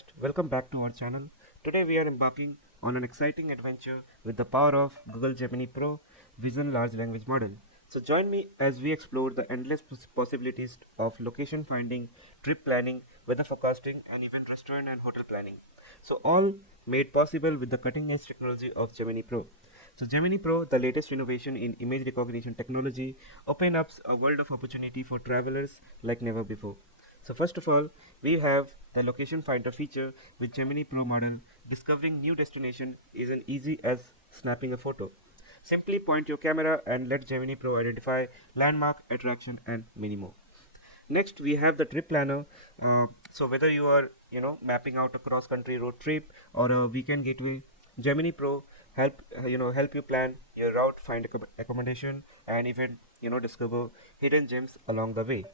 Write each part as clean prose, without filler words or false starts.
podcast. Welcome back to our channel. Today we are embarking on an exciting adventure with the power of Google Gemini Pro Vision Large Language Model. So join me as we explore the endless possibilities of location finding, trip planning, weather forecasting, and even restaurant and hotel planning. So all made possible with the cutting edge technology of Gemini Pro. So Gemini Pro, the latest innovation in image recognition technology, opens up a world of opportunity for travelers like never before. So first of all, we have the location finder feature with Gemini Pro model. Discovering new destination is as easy as snapping a photo. Simply point your camera and let Gemini Pro identify landmark, attraction, and many more. Next, we have the trip planner. So whether you are mapping out a cross country road trip or a weekend getaway, Gemini Pro help you plan your route, find accommodation, and even discover hidden gems along the way.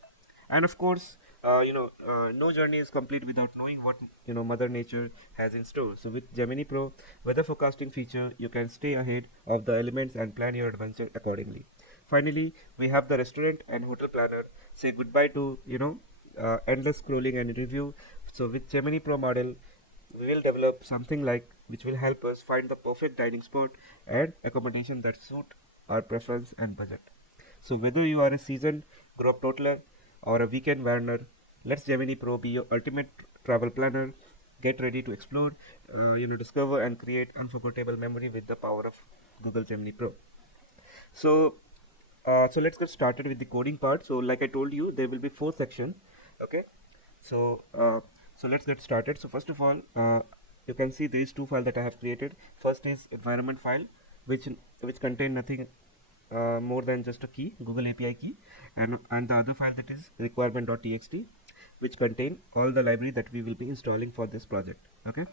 And of course, no journey is complete without knowing what Mother Nature has in store. So with Gemini Pro weather forecasting feature, you can stay ahead of the elements and plan your adventure accordingly. Finally, we have the restaurant and hotel planner. Say goodbye to endless scrolling and review. So with Gemini Pro model, we will develop something like which will help us find the perfect dining spot and accommodation that suit our preference and budget. So whether you are a seasoned globetrotter or a weekend warner, let Gemini Pro be your ultimate travel planner. Get ready to explore, discover and create unforgettable memory with the power of Google Gemini Pro. So, so let's get started with the coding part. So, like I told you, there will be 4 sections. Okay. So, so let's get started. So, first of all, you can see there is 2 files that I have created. First is environment file, which contain nothing more than just a key, Google API key, and the other file that is requirement.txt, which contain all the library that we will be installing for this project. Okay.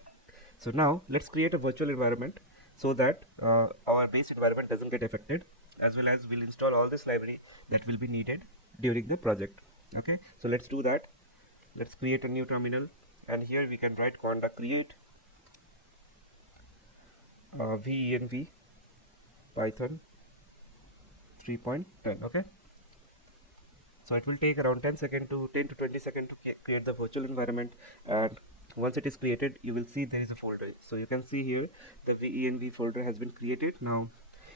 So now let's create a virtual environment so that our base environment doesn't get affected, as well as we'll install all this library that will be needed during the project. Okay, so let's do that. Let's create a new terminal, and here we can write conda create venv python 3.10. Okay, so it will take around 10 to 20 seconds to create the virtual environment, and once it is created, you will see there is a folder. So you can see here the venv folder has been created. Now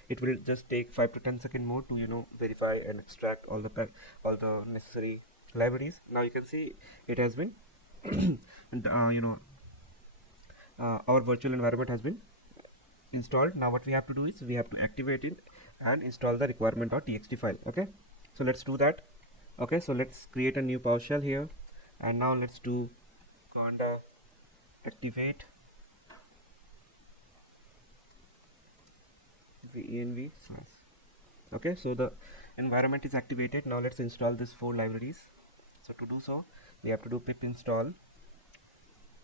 it will just take 5 to 10 seconds more to verify and extract all the necessary libraries. Now you can see it has been and our virtual environment has been installed. Now what we have to do is we have to activate it and install the requirement.txt file. Okay, so let's do that. Okay, so let's create a new PowerShell here, and now let's do conda activate venv source. Okay, so the environment is activated. Now let's install these 4 libraries. So to do so, we have to do pip install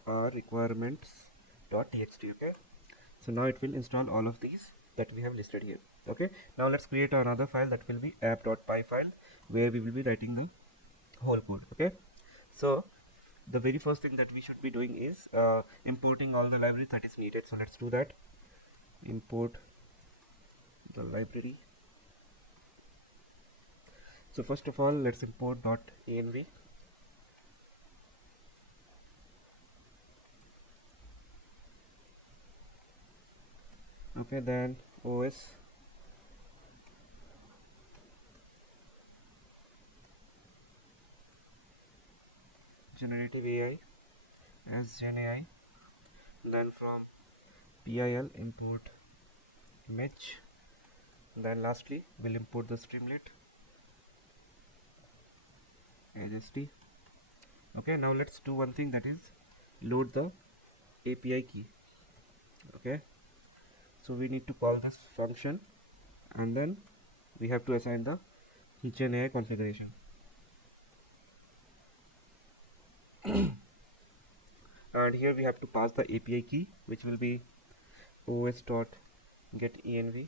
requirements.txt. okay, so now it will install all of these that we have listed here. Okay, now let's create another file that will be app.py file, where we will be writing the whole code. Okay, so the very first thing that we should be doing is importing all the libraries that is needed. So let's do that. Import the library. So first of all, let's import .env. Okay, then OS generative AI as GenAI. Then from PIL import image. Then lastly we'll import the Streamlit AST. Okay, now let's do one thing, that is load the API key. Okay, so we need to call this function, and then we have to assign the GenAI configuration. And here we have to pass the API key, which will be os.getEnv,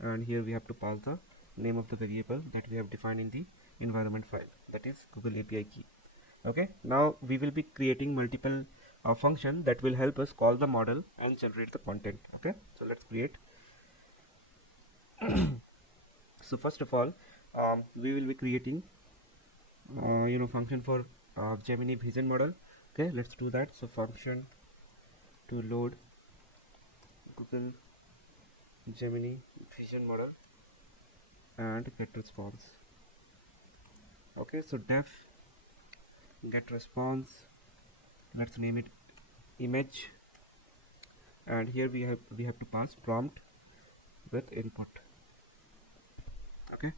and here we have to pass the name of the variable that we have defined in the environment file, that is Google API key. Okay, now we will be creating multiple function that will help us call the model and generate the content. Okay, so let's create. So first of all, we will be creating function for Gemini vision model. Okay, let's do that. So function to load Google Gemini vision model and get response. Okay, so def get response, let's name it image, and here we have to pass prompt with input. Okay,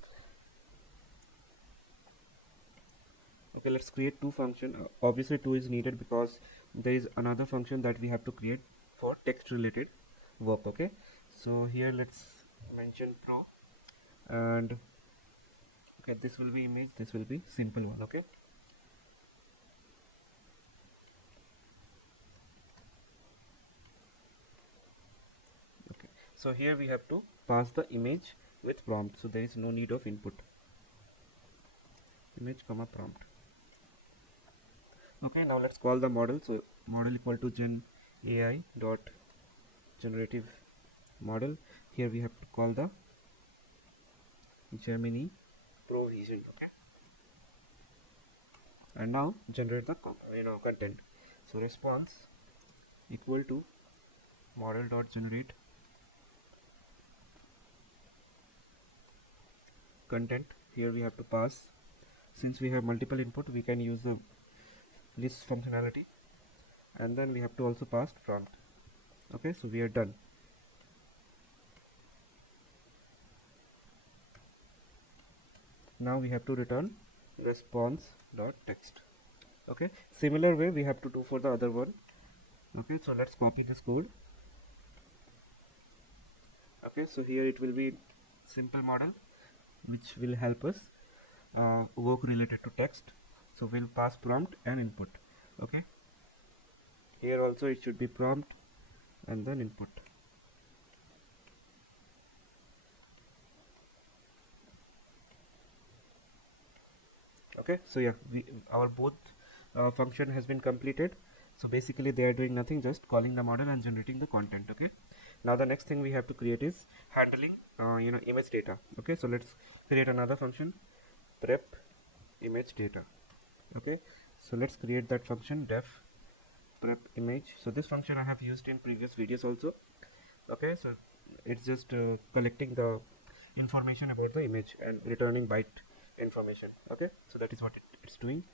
okay, let's create two function. Obviously two is needed because there is another function that we have to create for text related work. Okay, so here let's mention pro, and okay, this will be image, this will be simple one. Okay, okay, so here we have to pass the image with prompt, so there is no need of input. Image comma prompt. Okay, now let's call the model. So model equal to gen AI dot generative model. Here we have to call the Gemini Pro Vision. Okay, and now generate the content. So response equal to model dot generate content. Here we have to pass, since we have multiple input, we can use the list functionality, and then we have to also pass prompt. Okay, so we are done. Now we have to return response dot text. Okay, similar way we have to do for the other one. Okay, so let's copy this code. Okay, so here it will be simple model which will help us work related to text. So we'll pass prompt and input. Okay, here also it should be prompt and then input. Okay, so yeah, our both function has been completed. So basically they are doing nothing, just calling the model and generating the content. Okay, now the next thing we have to create is handling image data. Okay, so let's create another function, prep image data. Okay, so let's create that function, def prep image. So this function I have used in previous videos also. Okay, so it's just collecting the information about the image and returning byte information. Okay, so that is what it's doing.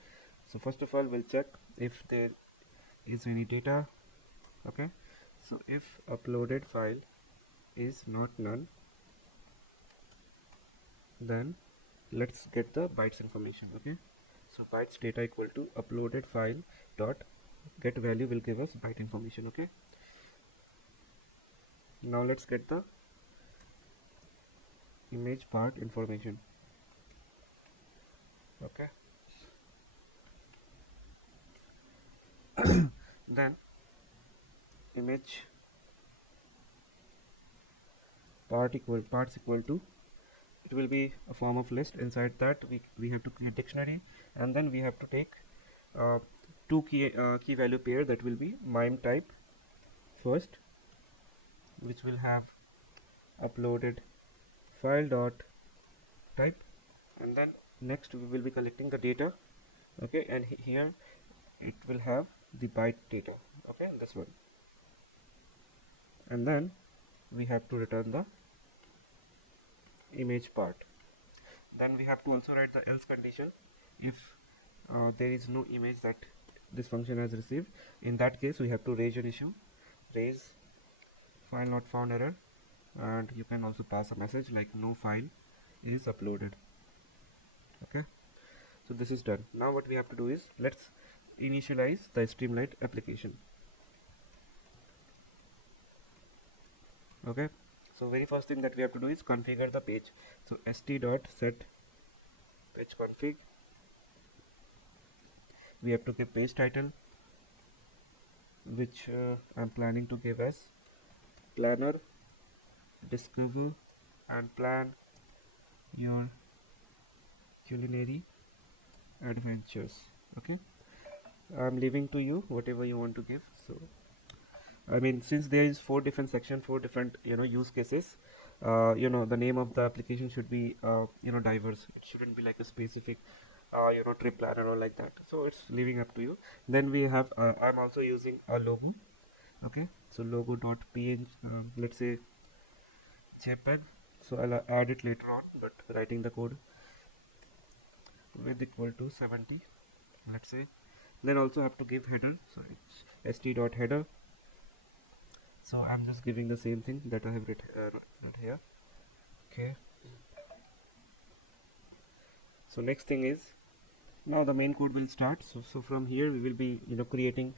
So first of all, we'll check if there is any data. Okay, so if uploaded file is not none, then let's get the bytes information. Okay, so bytes data equal to uploaded file dot get value will give us byte information. Okay, now let's get the image part information. Okay, then image parts equal to, it will be a form of list. Inside that we have to create dictionary, and then we have to take two key value pair, that will be mime type first, which will have uploaded file dot type, and then next we will be collecting the data. Okay, and here it will have the byte data. Okay, this one, and then we have to return the image part. Then we have to also write the else condition. If there is no image that this function has received, in that case we have to raise an issue, raise file not found error, and you can also pass a message like no file is uploaded. Okay, so this is done. Now what we have to do is, let's initialize the Streamlit application. Okay, so very first thing that we have to do is configure the page. So st.set page config, we have to give page title, which I'm planning to give as planner discover and plan your culinary adventures. Okay, I'm leaving to you whatever you want to give. So I mean, since there is 4 different sections, 4 different use cases, the name of the application should be diverse. It shouldn't be like a specific trip planner or like that. So it's leaving up to you. Then we have I'm also using a logo. Okay, so logo.png, let's say JPEG. So I'll add it later on, but writing the code with equal to 70, let's say. Then also have to give header, so it's st.header. So I'm just giving the same thing that I have written here. Okay, so next thing is, now the main code will start. So from here we will be creating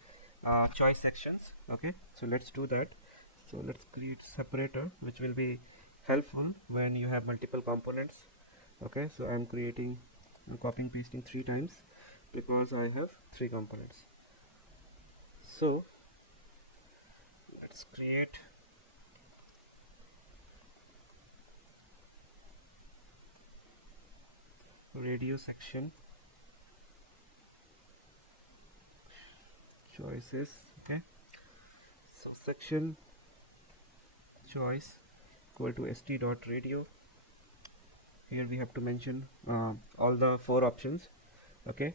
choice sections. Okay, so let's do that. So let's create separator, which will be helpful when you have multiple components. Okay, so I'm creating copying pasting 3 times because I have 3 components. So let's create radio section choices. Okay, so section choice equal to st.radio. Here we have to mention all the 4 options. Okay,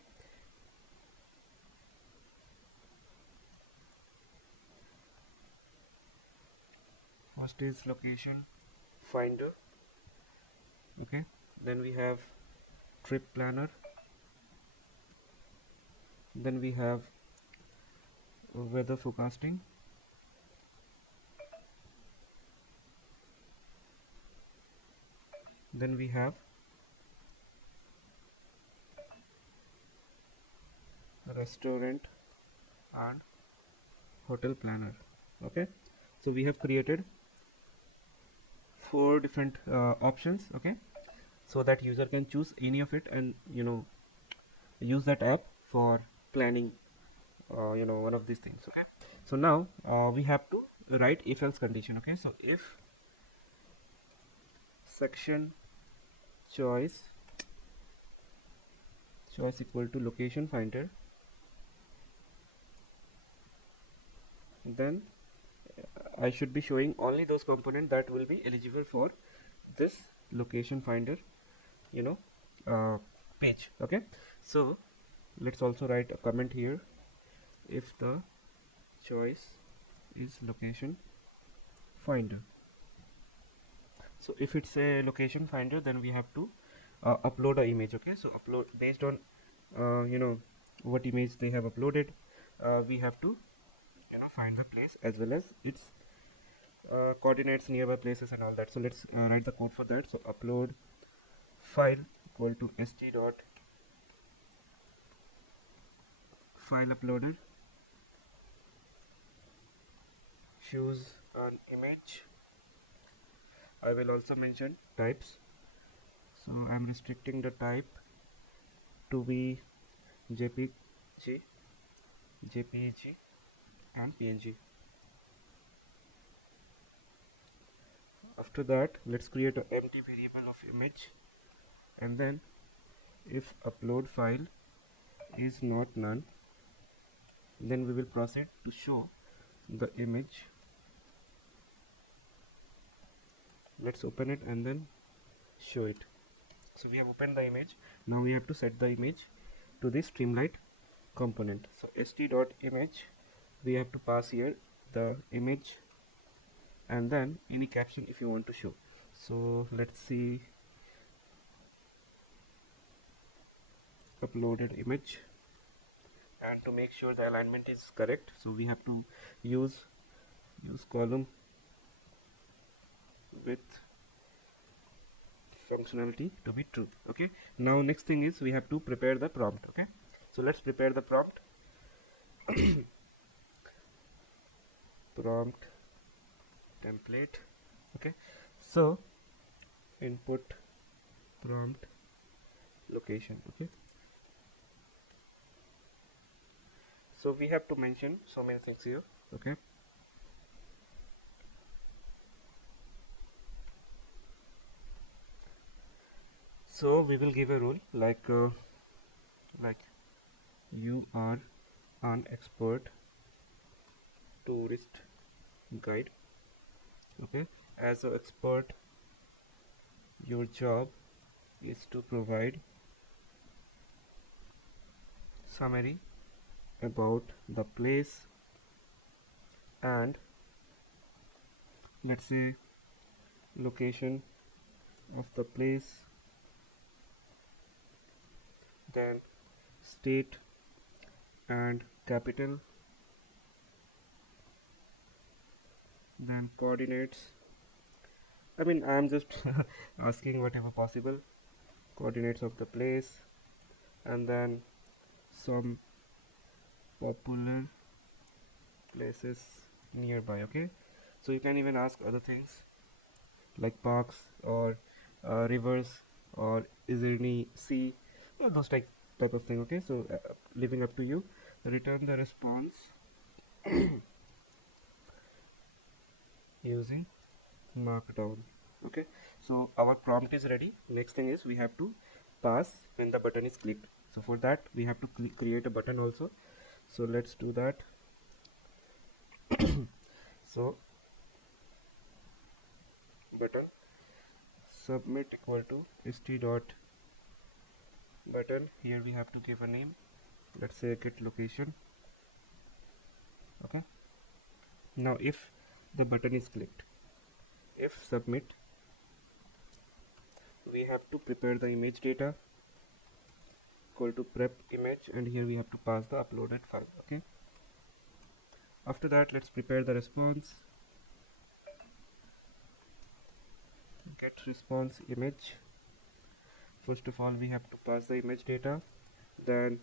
first is location finder. Okay, then we have trip planner, then we have weather forecasting, then we have restaurant and hotel planner. Okay, so we have created 4 different options. Okay, so that user can choose any of it and use that app for planning one of these things. Okay, so now we have to write if else condition. Okay, so if section choice equal to location finder, then I should be showing only those components that will be eligible for this location finder page. Okay, so let's also write a comment here. If the choice is location finder, so if it's a location finder, then we have to upload an image. Okay, so upload based on what image they have uploaded. We have to find the place as well as its coordinates, nearby places and all that. So let's write the code for that. So upload file equal to st dot file uploaded, choose an image. I will also mention types, so I'm restricting the type to be JPG, JPG and PNG. After that, let's create an empty variable of image, and then if upload file is not none, then we will proceed to show the image. Let's open it and then show it. So we have opened the image. Now we have to set the image to the Streamlit component. So st.image, we have to pass here the image and then any caption if you want to show. So let's see uploaded image, and to make sure the alignment is correct, so we have to use column with functionality to be true. Okay, now next thing is we have to prepare the prompt. Okay, so let's prepare the prompt. Prompt template. Okay, so input prompt location. Okay, so we have to mention so many things here. Okay, so we will give a rule like you are an expert tourist guide. Okay, as an expert, your job is to provide summary about the place, and let's say location of the place, then state and capital, then coordinates. I mean, I'm just asking whatever possible, coordinates of the place, and then some popular places nearby. Okay, so you can even ask other things like parks or rivers, or is there any sea, those type of thing. Okay, so leaving up to you. Return the response using markdown. Okay, so our prompt is ready. Next thing is we have to pass when the button is clicked. So for that we have to create a button also. So let's do that. So button submit equal to st dot button. Here we have to give a name. Let's say get location. Okay, now if the button is clicked, if submit, we have to prepare the image data equal to prep image, and here we have to pass the uploaded file. Okay, after that let's prepare the response. Get response image. First of all we have to pass the image data, then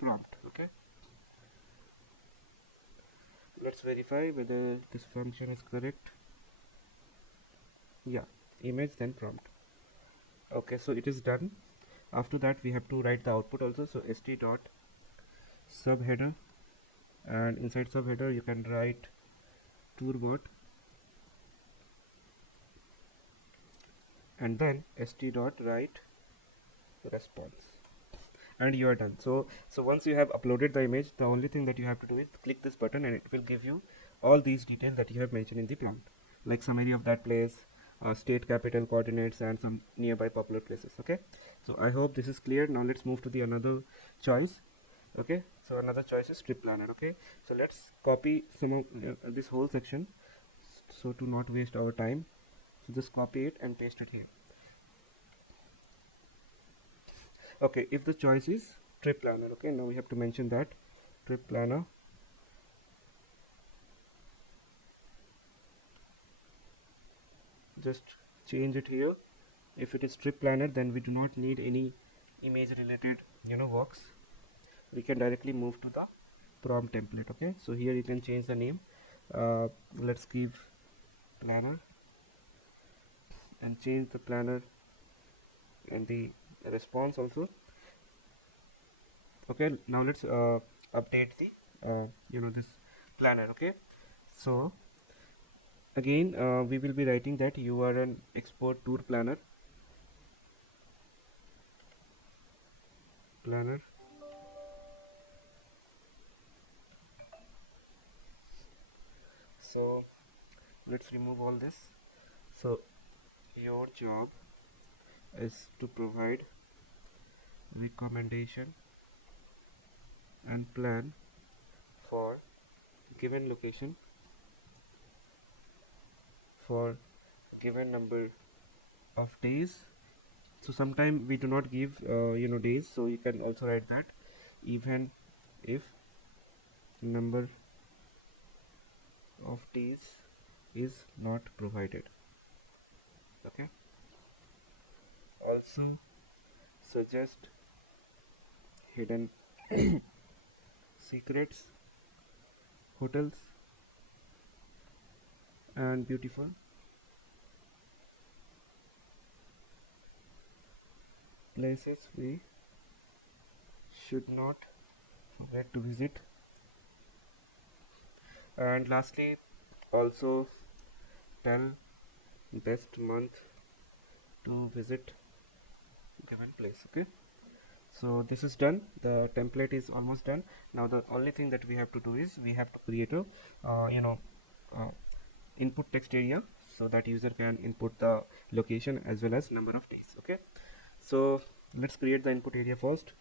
prompt. Okay, let's verify whether this function is correct. Yeah, image then prompt. Okay, so it is done. After that we have to write the output also. So st dot subheader, and inside subheader you can write tourbot, and then st dot write response, and you are done. So once you have uploaded the image, the only thing that you have to do is click this button, and it will give you all these details that you have mentioned in the prompt, like summary of that place, state, capital, coordinates, and some nearby popular places. Okay, so I hope this is clear. Now let's move to the another choice. Okay, so another choice is trip planner. Okay, so let's copy some of this whole section, so to not waste our time, so just copy it and paste it here. Okay, if the choice is trip planner, okay, now we have to mention that trip planner. Just change it here. If it is trip planner, then we do not need any image related works. We can directly move to the prompt template. Okay, so here you can change the name. Let's give planner, and change the planner and the response also. Okay, now let's update the this planner. Okay, so again we will be writing that you are an export tour planner. So let's remove all this. So your job is to provide recommendation and plan for given location for given number of days. So sometimes we do not give days, so you can also write that even if number of days is not provided. Okay, also suggest hidden secrets, hotels, and beautiful places we should not forget to visit. And lastly, also tell best month to visit given place. Okay, so this is done. The template is almost done. Now the only thing that we have to do is we have to create a input text area, so that user can input the location as well as number of days. Okay, so let's create the input area first.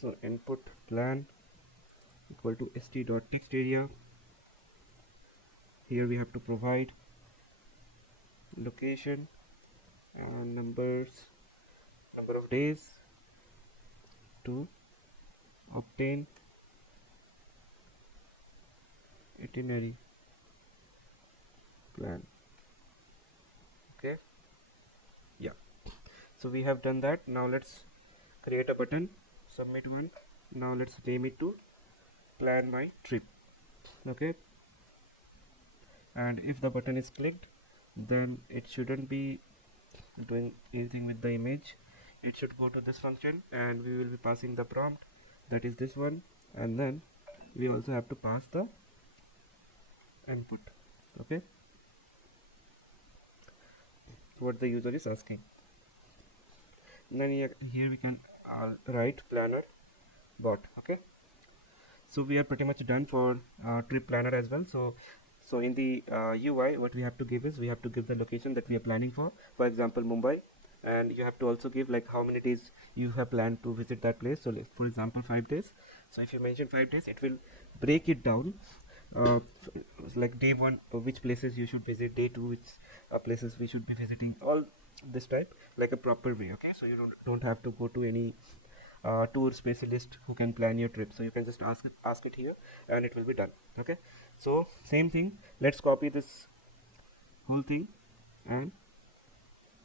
So input plan equal to st.text area. Here we have to provide location and number of days to obtain itinerary plan. Okay, yeah, so we have done that. Now let's create a button, submit one. Now let's name it to plan my trip. Okay, and if the button is clicked, then it shouldn't be doing anything with the image. It should go to this function, and we will be passing the prompt, that is this one, and then we also have to pass the input. Okay, what the user is asking. Then here we can write planner bot. Okay, so we are pretty much done for trip planner as well. So in the UI, what we have to give is, we have to give the location that we are planning for example Mumbai, and you have to also give like how many days you have planned to visit that place. So for example 5 days. So if you mention 5 days, it will break it down, uh, like day one which places you should visit, day two which places we should be visiting, all this type, like a proper way. Okay, so you don't have to go to any tour specialist who can plan your trip. So you can just ask it here, and it will be done. Okay, so same thing, let's copy this whole thing and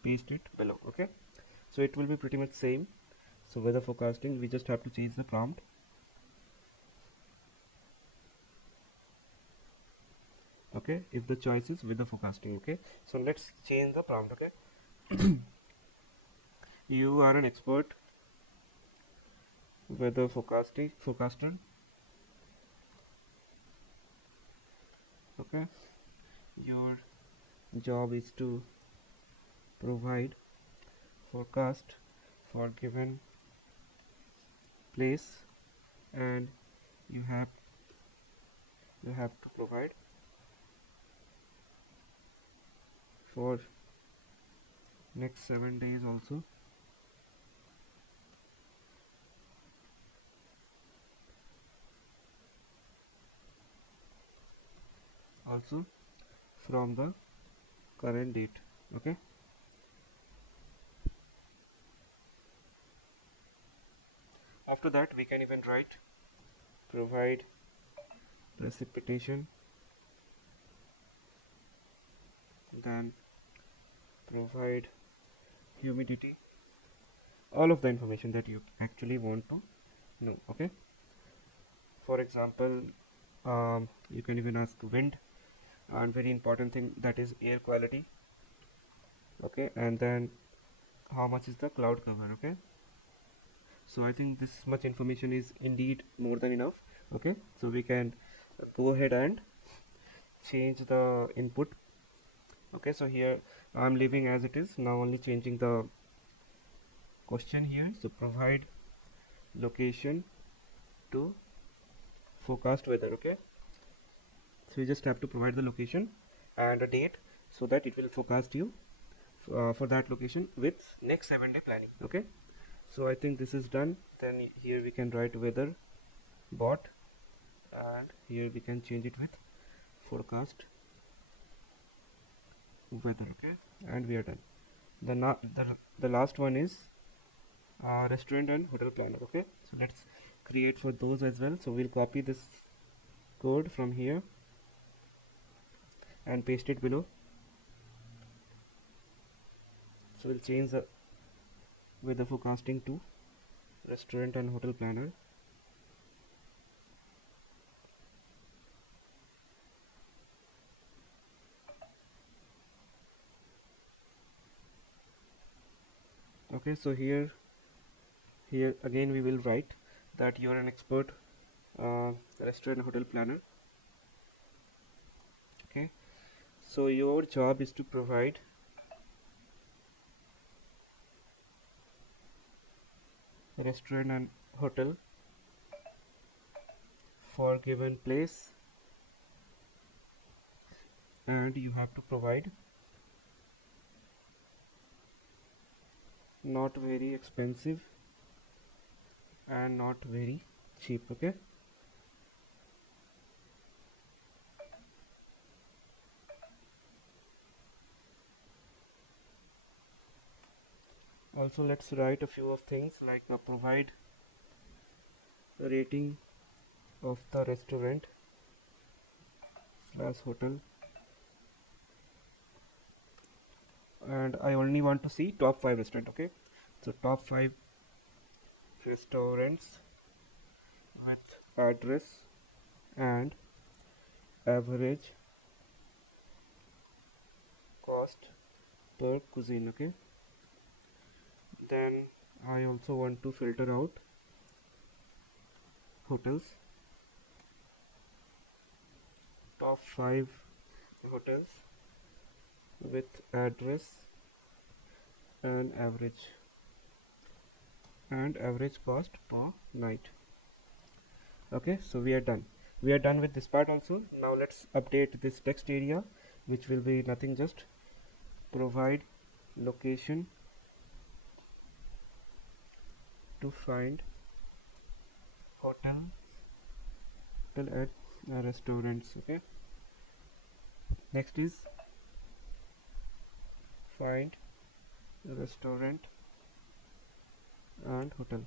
paste it below. Okay, so it will be pretty much same. So weather forecasting, we just have to change the prompt. Okay, if the choice is weather forecasting. Okay, so let's change the prompt. Okay, you are an expert weather forecaster. Okay, your job is to provide forecast for given place, and you have to provide for next 7 days also. Also from the current date. Okay, after that we can even write provide precipitation, then provide humidity, all of the information that you actually want to know. Okay, for example, you can even ask wind, and very important thing, that is air quality. Okay, and then how much is the cloud cover. Okay, so I think this much information is indeed more than enough. Okay, so we can go ahead and change the input. Okay, so here I'm leaving as it is, now only changing the question here. So provide location to forecast weather. Okay, so you just have to provide the location and a date, so that it will forecast you for that location with next 7-day planning. Okay, so I think this is done. Then here we can write weather bot, and here we can change it with forecast weather. Okay, and we are done. The last one is restaurant and hotel planner. Okay, so let's create for those as well. So we'll copy this code from here and paste it below. So we'll change the weather forecasting to restaurant and hotel planner. Okay, so here again we will write that you are an expert restaurant and hotel planner. Okay, so your job is to provide restaurant and hotel for given place, and you have to provide not very expensive and not very cheap. Okay, also let's write a few of things like provide a rating of the restaurant slash hotel, and I only want to see top 5 restaurant. Okay, so top 5 restaurants with address and average cost per cuisine. Okay, then I also want to filter out hotels, top 5 hotels with address and average cost per night. Okay, so we are done with this part also. Now let's update this text area, which will be nothing, just provide location to find hotel at restaurants. Okay, next is find restaurant and hotel.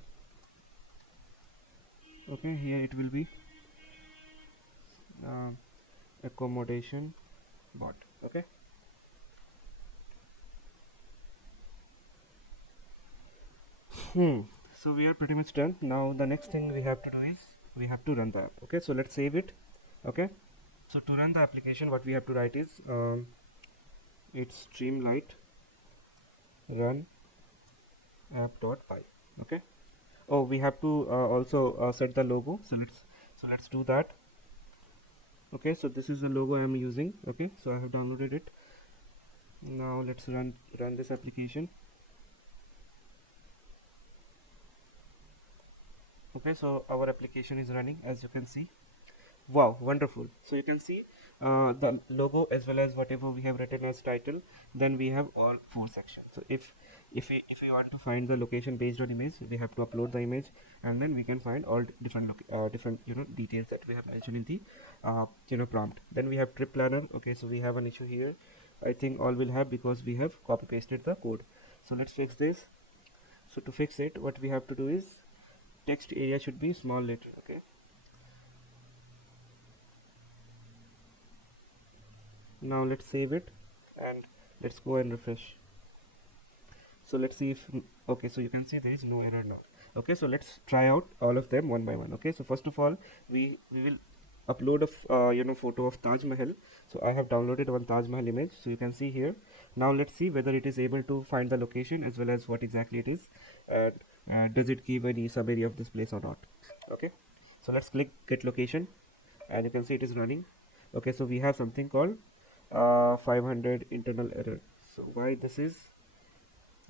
Okay, here it will be uh, accommodation bot. Okay, so we are pretty much done. Now the next thing we have to do is we have to run the app. Okay, so let's save it. Okay, so to run the application, what we have to write is it's Streamlight run app.py. Okay, oh, we have to also set the logo, so let's do that. Okay, so this is the logo I am using. Okay, so I have downloaded it. Now let's run this application. Okay, so our application is running, as you can see. Wow, wonderful. So you can see the logo as well as whatever we have written as title. Then we have all 4 sections. So if we want to find the location based on image, we have to upload the image, and then we can find all different details that we have mentioned in the prompt. Then we have trip planner. Okay, so we have an issue here. I think all will have, because we have copy pasted the code. So let's fix this. So to fix it, what we have to do is text area should be small letter. Okay, now let's save it and let's go and refresh. So let's see if okay, so you can see there is no error now. Okay, so let's try out all of them one by one. Okay, so first of all, we will upload a photo of Taj Mahal. So I have downloaded one Taj Mahal image, so you can see here. Now let's see whether it is able to find the location as well as what exactly it is, and does it give any summary of this place or not. Okay, so let's click get location, and you can see it is running. Okay, so we have something called 500 internal error. So why this is,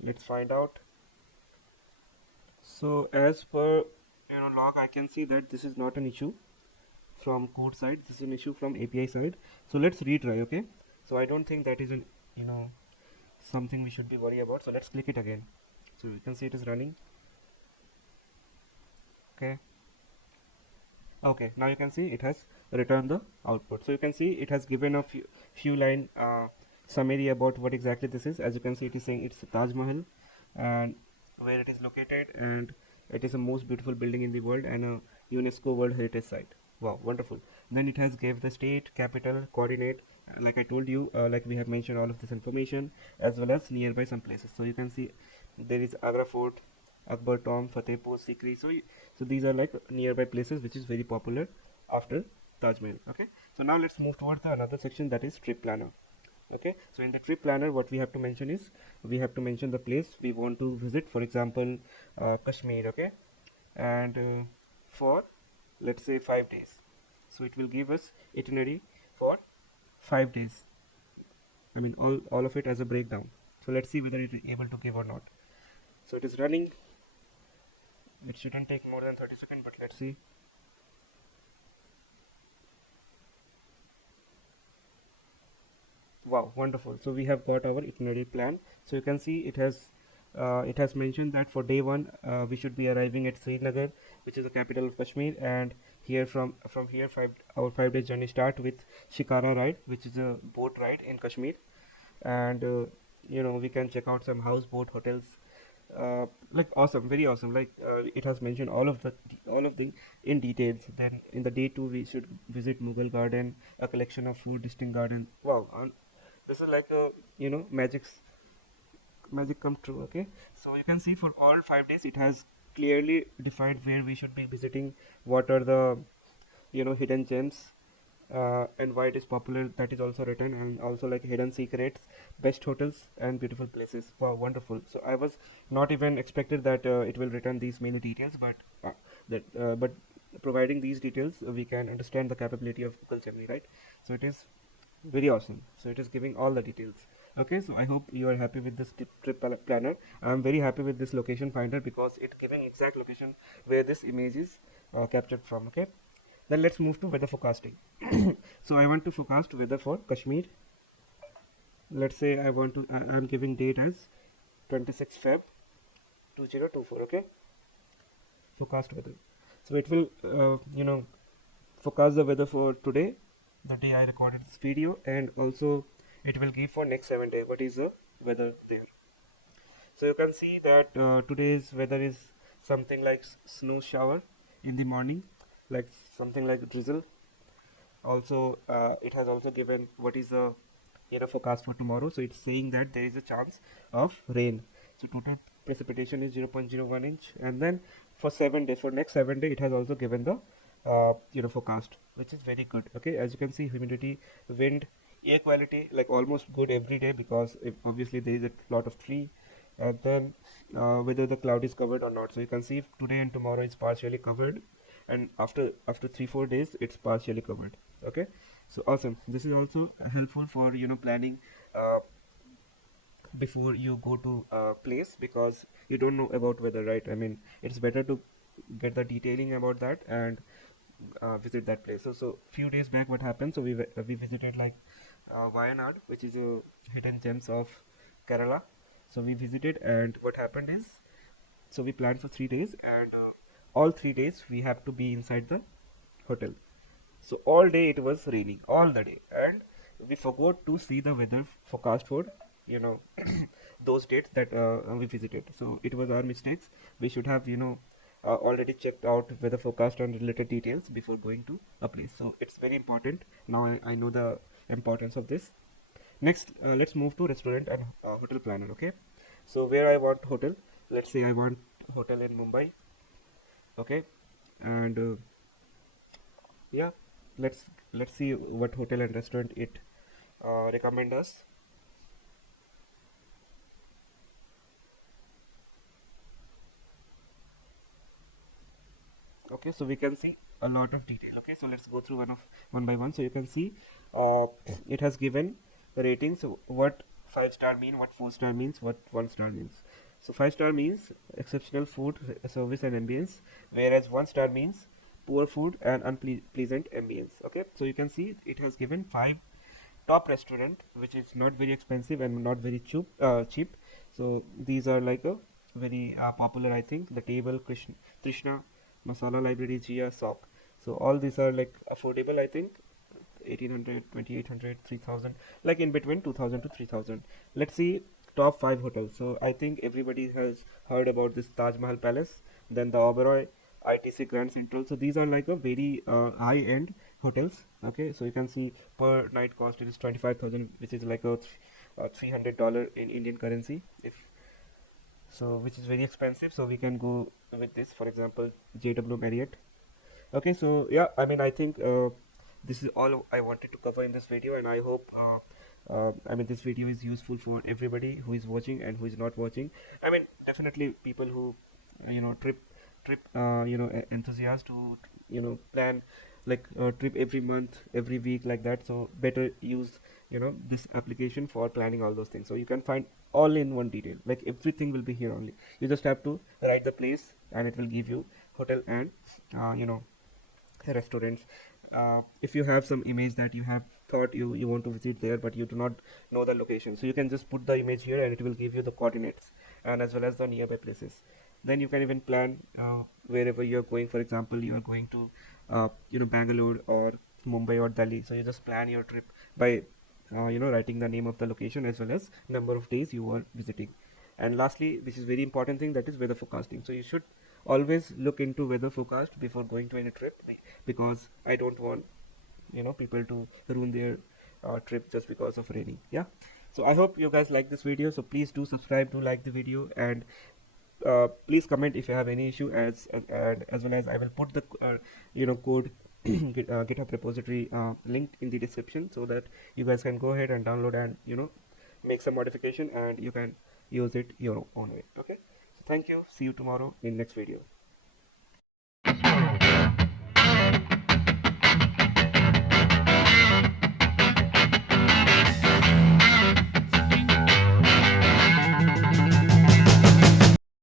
let's find out. So as per log, I can see that this is not an issue from code side, this is an issue from API side. So let's retry. Okay, so I don't think that is an something we should be worried about. So let's click it again. So you can see it is running. Okay, okay, now you can see it has returned the output. So you can see it has given a few line summary about what exactly this is. As you can see, it is saying it's Taj Mahal and where it is located, and it is the most beautiful building in the world and a UNESCO World Heritage Site. Wow, wonderful. Then it has gave the state, capital, coordinate, like I told you, like we have mentioned all of this information, as well as nearby some places. So you can see there is Agra Fort, Akbar Tomb, Fatehpur Sikri. So these are like nearby places which is very popular after Taj Mahal. Okay, so now let's move towards the another section, that is trip planner. Okay, so in the trip planner, what we have to mention is we have to mention the place we want to visit. For example, Kashmir. Okay, and for let's say 5 days, so it will give us itinerary for 5 days. I mean all of it as a breakdown. So let's see whether it is able to give or not. So it is running. It shouldn't take more than 30 seconds, but let's see. Wow, wonderful. So we have got our itinerary plan. So you can see it has it has mentioned that for day one we should be arriving at Srinagar, which is the capital of Kashmir, and here from here our 5 days journey start with Shikara ride, which is a boat ride in Kashmir, and we can check out some houseboat hotels, like awesome, very awesome. Like it has mentioned all of the in details. Then in the day two we should visit Mughal Garden, a collection of food distinct garden. Wow, this is like a magic come true. Okay, so you can see for all 5 days it has clearly defined where we should be visiting, what are the hidden gems, and why it is popular, that is also written, and also like hidden secrets, best hotels and beautiful places. Wow, wonderful. So I was not even expected that it will return these many details, but providing these details we can understand the capability of Google Gemini, right? So it is very awesome. So it is giving all the details. Okay, so I hope you are happy with this planner. I'm very happy with this location finder because it giving exact location where this image is captured from. Okay, then let's move to weather forecasting. So I want to forecast weather for Kashmir. Let's say I'm giving date as 26 Feb 2024. Okay, forecast weather. So it will forecast the weather for today, the day I recorded this video, and also it will give for next 7 days what is the weather there. So you can see that today's weather is something like snow shower in the morning, like something like drizzle. Also it has also given what is the forecast for tomorrow. So it's saying that there is a chance of rain. So total precipitation is 0.01 inch, and then for 7 days, for next 7 days, it has also given the forecast, which is very good. Okay, as you can see, humidity, wind, air quality, like almost good every day, because obviously there is a lot of tree. And then whether the cloud is covered or not. So you can see if today and tomorrow is partially covered, and after 3-4 days it's partially covered. Okay, so awesome. This is also helpful for planning before you go to a place, because you don't know about weather, right? I mean, it's better to get the detailing about that and visit that place. So few days back what happened, so we visited like Wayanad, which is a hidden gems of Kerala. So we visited, and what happened is, so we planned for 3 days, and all 3 days we have to be inside the hotel. So all day it was raining, all the day, and we forgot to see the weather forecast for you know those dates that we visited. So it was our mistakes. We should have already checked out weather forecast and related details before going to a place. So it's very important. Now I know the importance of this. Next, let's move to restaurant and hotel planner. Okay, so where I want hotel, let's say I want hotel in Mumbai. Okay, and yeah, let's see what hotel and restaurant it recommend us. Okay, so we can see a lot of detail. Okay, so let's go through one by one. So you can see uh, it has given the ratings. So what 5 star mean, what 4 star means, what 1 star means. So 5 star means exceptional food, service and ambience, whereas 1 star means poor food and unpleasant ambience. Okay, so you can see it has given 5 top restaurant, which is not very expensive and not very cheap. So these are like a very popular, I think. The Table, Krishna, Masala Library, Jia, Sock. So all these are like affordable, I think. 1800, 2800, 3000, like in between 2000 to 3000. Let's see top 5 hotels. So I think everybody has heard about this Taj Mahal Palace, then the Oberoi, ITC Grand Central. So these are like a very high end hotels. Okay, so you can see per night cost it is 25,000, which is like a $300 in Indian currency, if so, which is very expensive. So we can go with this, for example, JW Marriott. Okay, so yeah, I mean, I think this is all I wanted to cover in this video, and I hope I mean, this video is useful for everybody who is watching and who is not watching. I mean, definitely people who enthusiasts who plan like a trip every month, every week, like that. So better use this application for planning all those things. So you can find all in one detail, like everything will be here only. You just have to write the place, and it will give you hotel and restaurants. If you have some image that you have thought you want to visit there, but you do not know the location. So you can just put the image here and it will give you the coordinates and as well as the nearby places. Then you can even plan wherever you're going. For example, you are going to Bangalore or Mumbai or Delhi, so you just plan your trip by writing the name of the location as well as number of days you are visiting. And lastly, this is very important thing, that is weather forecasting. So you should always look into weather forecast before going to any trip, because I don't want people to ruin their trip just because of raining. Yeah, so I hope you guys like this video. So please do subscribe, do like the video, and please comment if you have any issue, and as well as I will put the code GitHub repository linked in the description, so that you guys can go ahead and download and make some modification and you can use it your own way. Okay, so thank you, see you tomorrow in next video.